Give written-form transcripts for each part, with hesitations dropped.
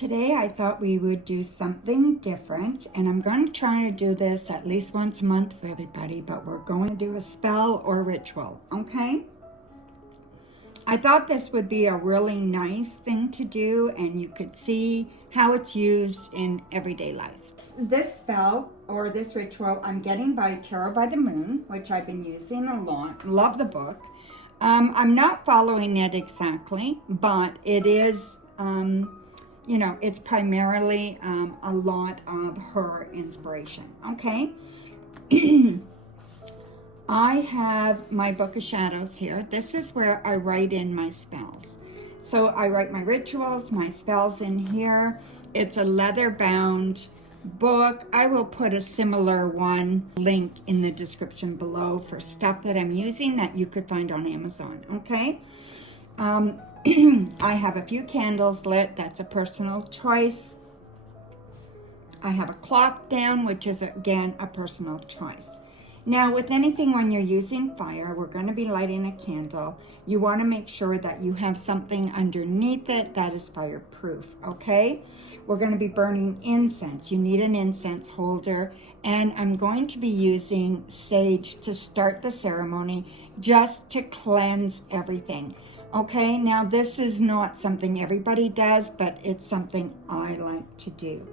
Today I thought we would do something different, and I'm going to try to do this at least once a month for everybody, but we're going to do a spell or ritual, okay? I thought this would be a really nice thing to do, and you could see how it's used in everyday life. This spell or this ritual I'm getting by Tarot by the Moon, which I've been using a lot. Love the book. I'm not following it exactly, but it is... it's primarily a lot of her inspiration, okay? I have my Book of Shadows here. This is where I write in my spells. So I write my rituals, my spells in here. It's a leather-bound book. I will put a similar one link in the description below for stuff that I'm using that you could find on Amazon, okay? I have a few candles lit. That's a personal choice. I have a clock down, which is, again, a personal choice. Now, with anything when you're using fire, we're going to be lighting a candle. You want to make sure that you have something underneath it that is fireproof, okay? We're going to be burning incense. You need an incense holder. And I'm going to be using sage to start the ceremony just to cleanse everything. Okay, now this is not something everybody does, but it's something I like to do.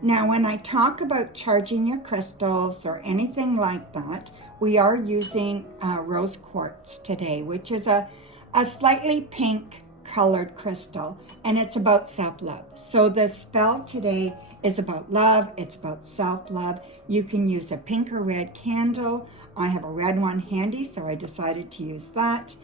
Now, when I talk about charging your crystals or anything like that, we are using rose quartz today, which is a slightly pink colored crystal, and it's about self-love. So the spell today is about love. It's about self-love. You can use a pink or red candle. I have a red one handy, so I decided to use that.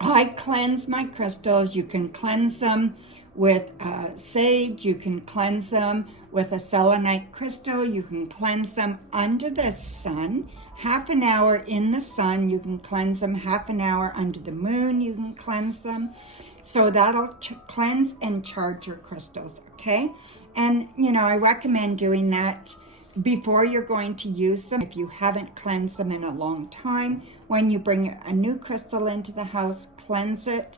I cleanse my crystals. You can cleanse them with sage. You can cleanse them with a selenite crystal. You can cleanse them under the sun. Half an hour in the sun, you can cleanse them. Half an hour under the moon, you can cleanse them. So that'll cleanse and charge your crystals, okay? And, I recommend doing that before you're going to use them. If you haven't cleansed them in a long time, when you bring a new crystal into the house, cleanse it,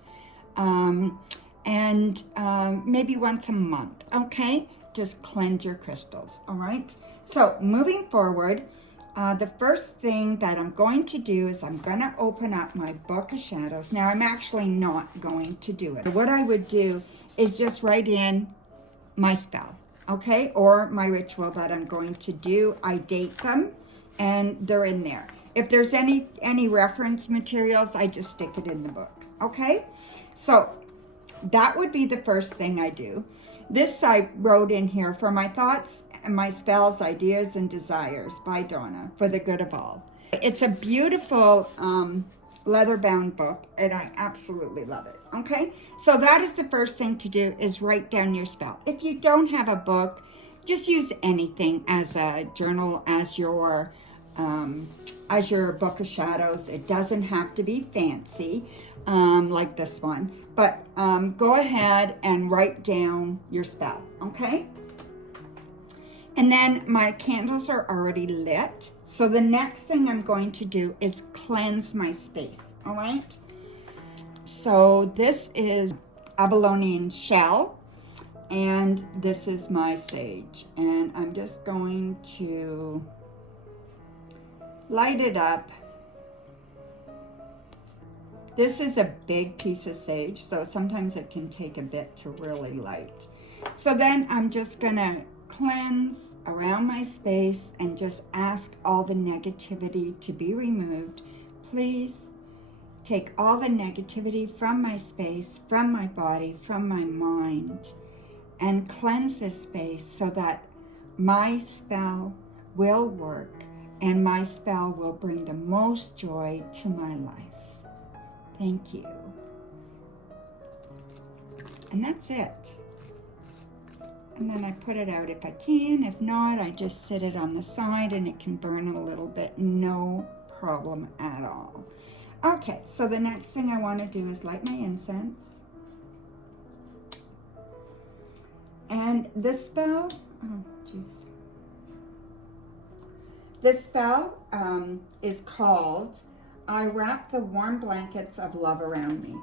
and maybe once a month, okay? Just cleanse your crystals, all right? So moving forward, the first thing that I'm going to do is I'm going to open up my Book of Shadows. Now, I'm actually not going to do it. What I would do is just write in my spell, okay, or my ritual that I'm going to do. I date them, and they're in there. If there's any reference materials, I just stick it in the book, okay? So that would be the first thing I do. This I wrote in here: for my thoughts and my spells, ideas, and desires, by Donna, for the good of all. It's a beautiful leather-bound book, and I absolutely love it, okay? So that is the first thing to do, is write down your spell. If you don't have a book, just use anything as a journal, as your Book of Shadows. It doesn't have to be fancy like this one, but go ahead and write down your spell, okay? And then my candles are already lit. So the next thing I'm going to do is cleanse my space, all right? So this is abalone shell, and this is my sage. And I'm just going to light it up. This is a big piece of sage, so sometimes it can take a bit to really light. So then I'm just gonna cleanse around my space and just ask all the negativity to be removed. Please take all the negativity from my space, from my body, from my mind, and cleanse this space so that my spell will work and my spell will bring the most joy to my life. Thank you. And that's it. And then I put it out if I can. If not, I just sit it on the side and it can burn a little bit. No problem at all. Okay, so the next thing I want to do is light my incense. And this spell, oh jeez. This spell is called, I Wrap the Warm Blankets of Love Around Me.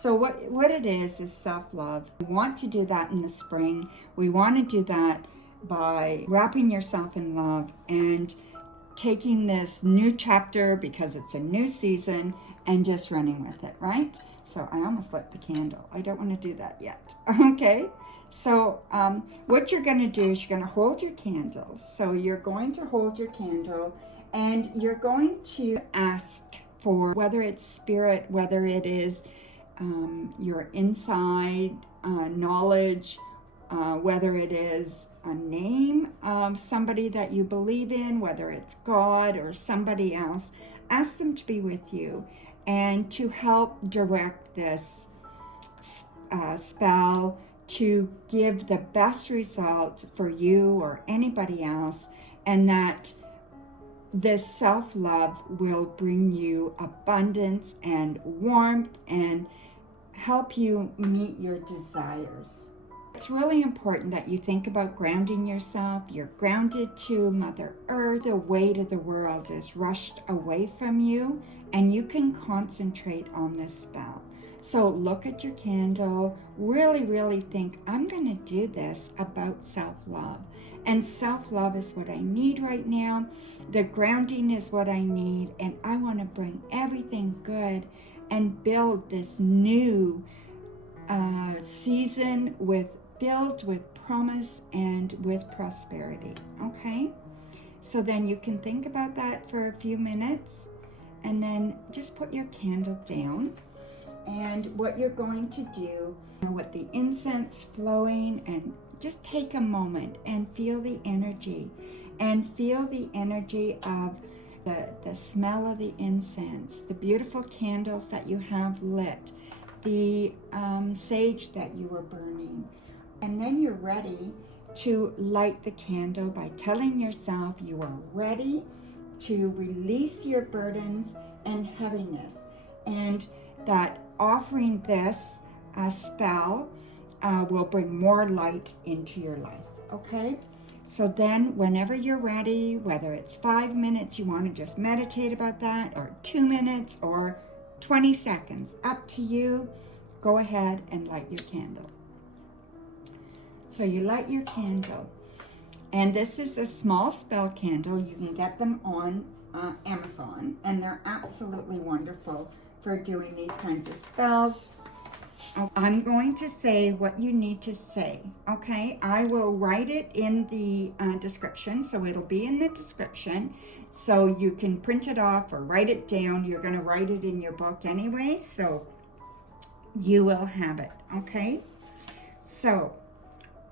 So what it is self-love. We want to do that in the spring. We want to do that by wrapping yourself in love and taking this new chapter, because it's a new season, and just running with it, right? So I almost lit the candle. I don't want to do that yet. Okay? So what you're going to do is you're going to hold your candles. So you're going to hold your candle and you're going to ask for, whether it's spirit, whether it is your inside knowledge, whether it is a name of somebody that you believe in, whether it's God or somebody else, ask them to be with you and to help direct this spell to give the best result for you or anybody else, and that this self-love will bring you abundance and warmth and help you meet your desires. It's really important that you think about grounding yourself. You're grounded to Mother Earth. The weight of the world is rushed away from you, and you can concentrate on this spell. So look at your candle, really, really think, I'm going to do this about self-love. And self-love is what I need right now. The grounding is what I need. And I want to bring everything good and build this new season filled with promise and with prosperity. Okay? So then you can think about that for a few minutes and then just put your candle down. And what you're going to do, with the incense flowing, and just take a moment and feel the energy. And feel the energy of the smell of the incense, the beautiful candles that you have lit, the sage that you were burning. And then you're ready to light the candle by telling yourself you are ready to release your burdens and heaviness. And that offering this spell will bring more light into your life, okay? So then whenever you're ready, whether it's 5 minutes, you want to just meditate about that, or 2 minutes, or 20 seconds, up to you, go ahead and light your candle. So you light your candle. And this is a small spell candle. You can get them on Amazon, and they're absolutely wonderful for doing these kinds of spells. I'm going to say what you need to say, okay? I will write it in the description, so it'll be in the description, so you can print it off or write it down. You're going to write it in your book anyway, so you will have it, okay? So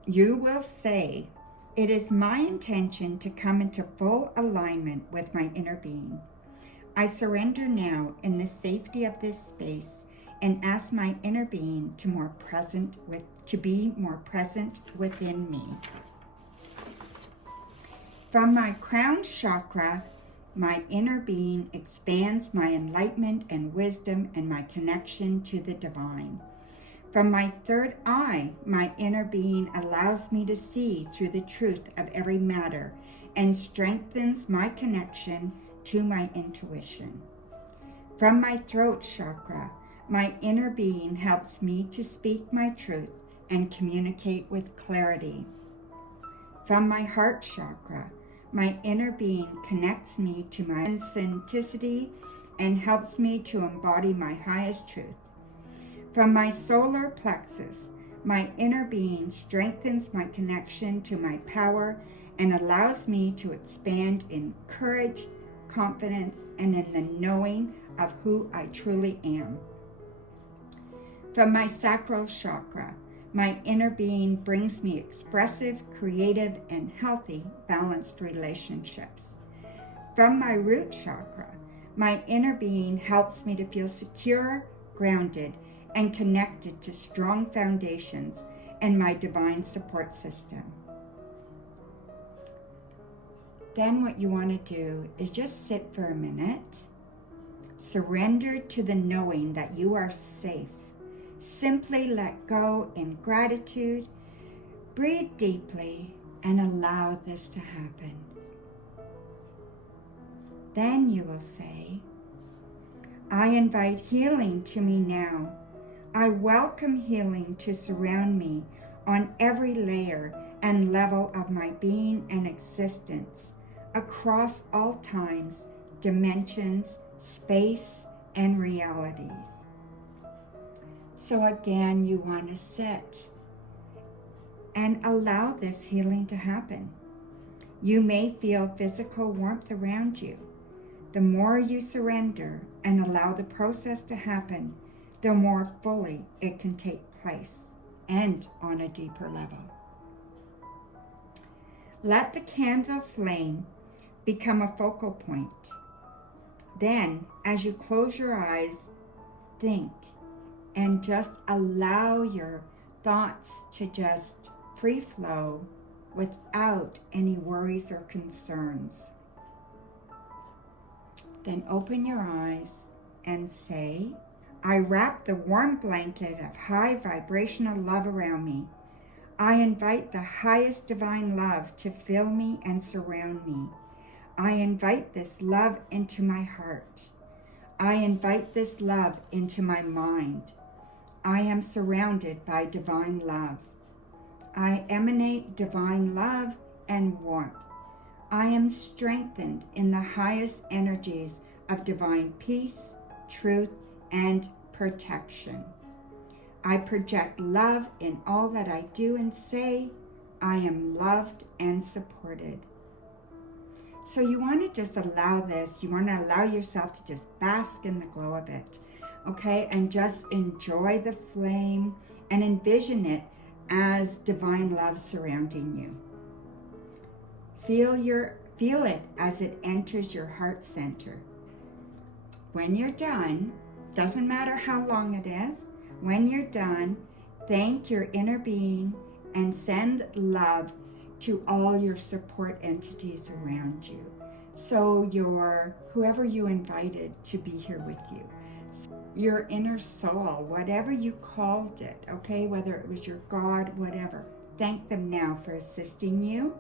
you will say, it is my intention to come into full alignment with my inner being. I surrender now in the safety of this space and ask my inner being to be more present within me. From my crown chakra, my inner being expands my enlightenment and wisdom and my connection to the divine. From my third eye, my inner being allows me to see through the truth of every matter and strengthens my connection to my intuition. From my throat chakra, my inner being helps me to speak my truth and communicate with clarity. From my heart chakra, my inner being connects me to my authenticity and helps me to embody my highest truth. From my solar plexus, my inner being strengthens my connection to my power and allows me to expand in courage, confidence, and in the knowing of who I truly am. From my sacral chakra, my inner being brings me expressive, creative, and healthy, balanced relationships. From my root chakra, my inner being helps me to feel secure, grounded, and connected to strong foundations and my divine support system. Then what you want to do is just sit for a minute, surrender to the knowing that you are safe. Simply let go in gratitude, breathe deeply, and allow this to happen. Then you will say, I invite healing to me now. I welcome healing to surround me on every layer and level of my being and existence, across all times, dimensions, space, and realities. So again, you want to sit and allow this healing to happen. You may feel physical warmth around you. The more you surrender and allow the process to happen, the more fully it can take place and on a deeper level. Let the candle flame become a focal point. Then, as you close your eyes, think and just allow your thoughts to just free flow without any worries or concerns. Then open your eyes and say, I wrap the warm blanket of high vibrational love around me. I invite the highest divine love to fill me and surround me. I invite this love into my heart. I invite this love into my mind. I am surrounded by divine love. I emanate divine love and warmth. I am strengthened in the highest energies of divine peace, truth, and protection. I project love in all that I do and say. I am loved and supported. So you want to just allow this, you want to allow yourself to just bask in the glow of it, okay? And just enjoy the flame and envision it as divine love surrounding you. Feel it as it enters your heart center. When you're done, doesn't matter how long it is, when you're done, thank your inner being and send love to all your support entities around you. So whoever you invited to be here with you, your inner soul, whatever you called it, okay, whether it was your God, whatever, thank them now for assisting you,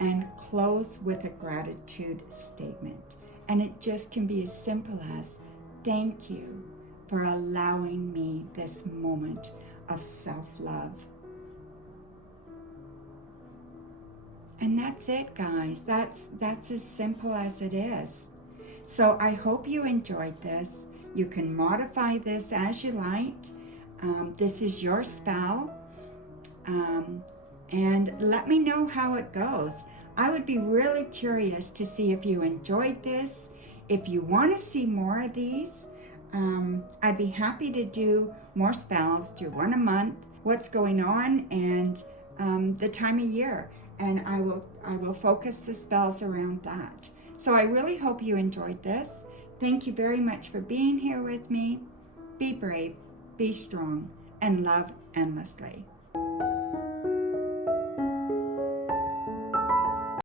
and close with a gratitude statement. And it just can be as simple as, thank you for allowing me this moment of self-love. And that's it, guys. That's as simple as it is. So I hope you enjoyed this. You can modify this as you like. This is your spell. And let me know how it goes. I would be really curious to see if you enjoyed this. If you want to see more of these, I'd be happy to do more spells, do one a month, what's going on, and the time of year. And I will focus the spells around that. So I really hope you enjoyed this. Thank you very much for being here with me. Be brave, be strong, and love endlessly.